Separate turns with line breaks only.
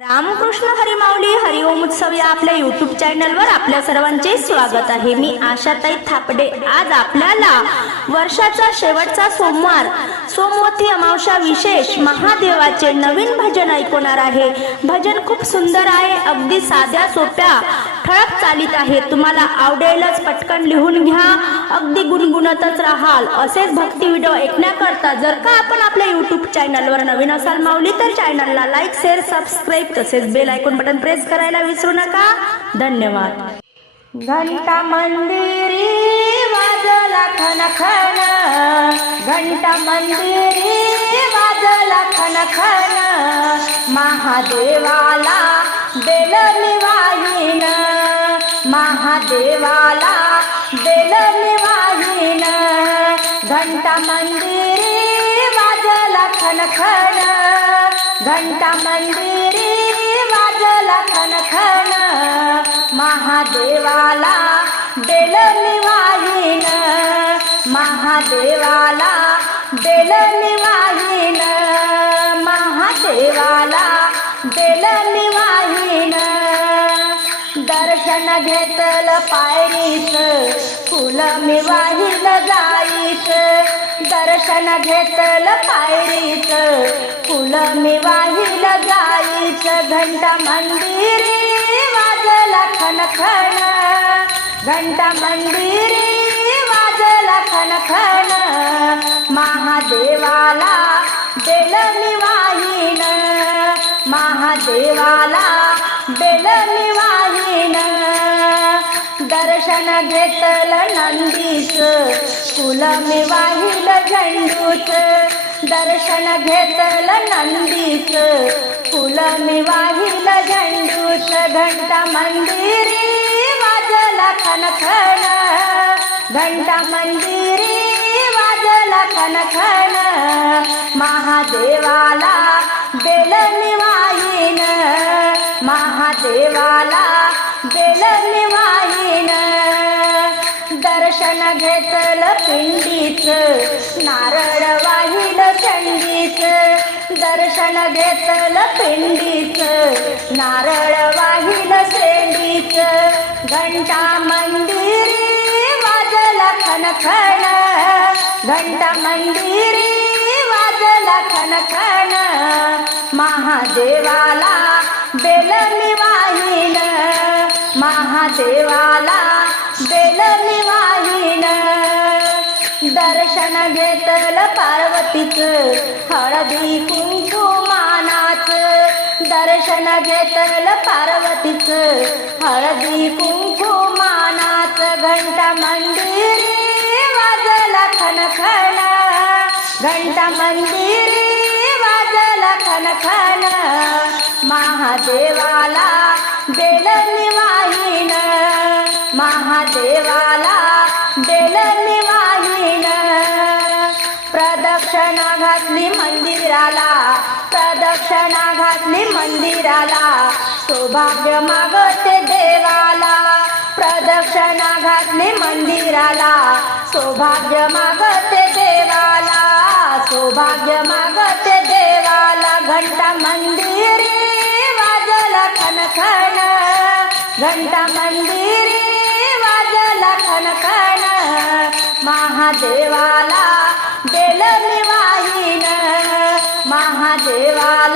रामकृष्ण हरिमाऊली हरिओम उत्सव या आपल्या युट्यूब चॅनलवर आपल्या सर्वांचे स्वागत आहे. मी आशाताई थापडे. आज आपल्याला वर्षाचा शेवटचा सोमवार सोमवती अमावस्या विशेष महादेवाचे नवीन भजन ऐकवणार आहे. भजन खूप सुंदर आहे अगदी साध्या सोप्या ठळक चालीत आहे. तुम्हाला आवडेलच पटकन लिहून घ्या. अगदी गुणगुणतच राहाल. असेच भक्ती व्हिडिओ ऐकण्याकरता जर का आपण आपल्या युट्यूब चॅनलवर नवीन असाल माऊली तर चॅनलला लाईक शेअर सबस्क्राईब तसेच बेल आयकॉन बटन प्रेस करायला विसरू नका. धन्यवाद. घंटा मंदिरी खन खन घंटा मंदिरी वाजला खन खन महादेवाला बेल निवाहीन महादेवाला बेल निवाहीन घंटा मंदिरी वाजला खन खन घंटा मंदिरी वाजला खन खन महादेवाला महादेवाला बेल वाहिन महादेवाला बेल वाहिन दर्शन घेतल पायरीच फुल मी वाहिन जाईच दर्शन घेतल पायरीच फुल मी वाहिन जाईच घंटा मंदिरी वाजला खन खन घंटा मंदिरी खन खन महादेवाला बेल निवाहीन महादेवाला बेल निवाहीन. दर्शन घेतल नंदीच फुल मी वाहिल झंडूच. दर्शन घेतल नंदीच फुल मी वाहिल झंडूच. घंटा मंदिरी वाजला खन खन घंटा मंदिरी वाजला खन खन. महादेवाला बेल निवाहीन. महादेवाला बेल निवाहीन. दर्शन घेतल पिंडीच. नारळ वाहिल चंडीच. दर्शन घेतल पिंडीच. नारळ वाहिल शेंडीच. घंटा मंदिर खन घंटा मंदिरी वाजला खन खन महादेवाला बेल निवाहीन महादेवाला बेल निवाहीन. दर्शन घेतल पार्वतीच हळदी कुंकू मानाच दर्शन घेतल पार्वतीच हळदी कुंकू मानाच घंटा मंदिरी वाजला घंटा मंदिरी वाजला खन महादेवाला बेल निवाहीन महादेवाला बेल निवाहीन. प्रदक्षिणा घातली मंदिराला प्रदक्षिणा घातली मंदिराला सौभाग्य मागते देवाला. प्रदक्षिणा घातली मंदिराला. सौभाग्य मागते देवाला. सौभाग्य मागते देवाला. घंटा मंदिरी वाजला खन घंटा मंदिरी वाजला खन महादेवाला बेल निवाहीन. महादेवाला